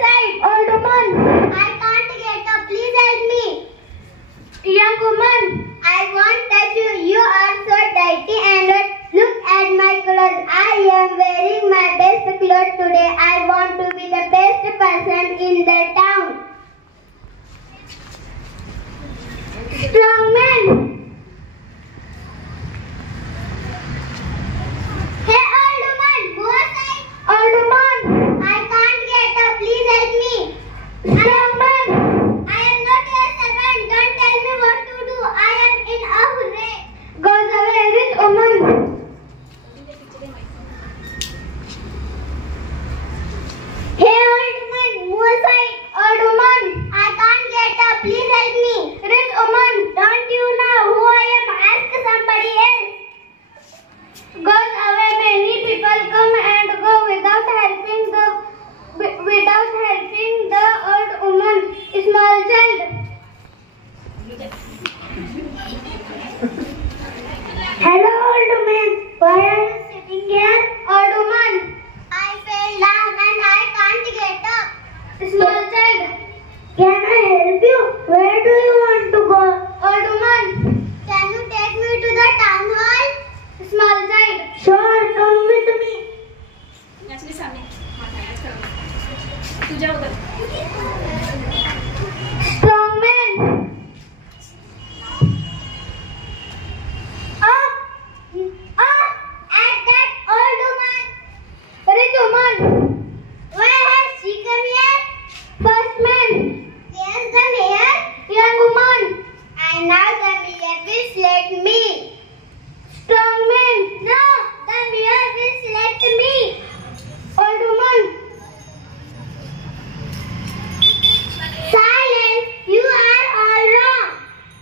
side. Old woman. I can't get up. Please help me. Young woman. I won't touch you. You are so dirty and wet. Look at my clothes. I am wearing my best clothes today. I want to be the best person in the town. Strong man. Hey, old woman, move aside. Old woman. I can't get up. Please help me. Strong man. I am not your servant. Don't tell me what to do. I am in a hurry. Goes away. Rich woman. Hey, old woman, move aside. Old woman. I can't get up. Please help me. Rich woman. Don't you know who I am? Ask somebody else. Goes away. Many people come and go without helping the old woman. Small child. Hello, old woman. Why are you sitting here? Old woman. I fell down and I can't get up. Small child. Can I help you? Where do you want to go? Old woman. Can you take me to the town hall? Small child. Sure, come with me. Strong man. At that old woman. Rich woman. Why has she come here? First man. Yes, the mayor. Young woman. And now the mayor will select me. Strong man. No, the mayor will select me. Old woman. Silence. You are all wrong.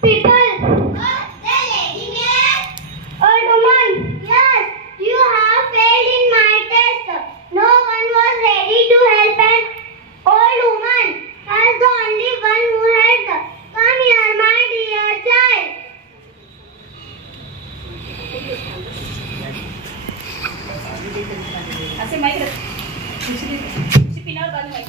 People. Oh, the lady mayor. Old woman. Yes, you have failed in my test. No one was ready to help an old woman. As the only one who had come here, my dear child. असे mike पिनावर बाजू mike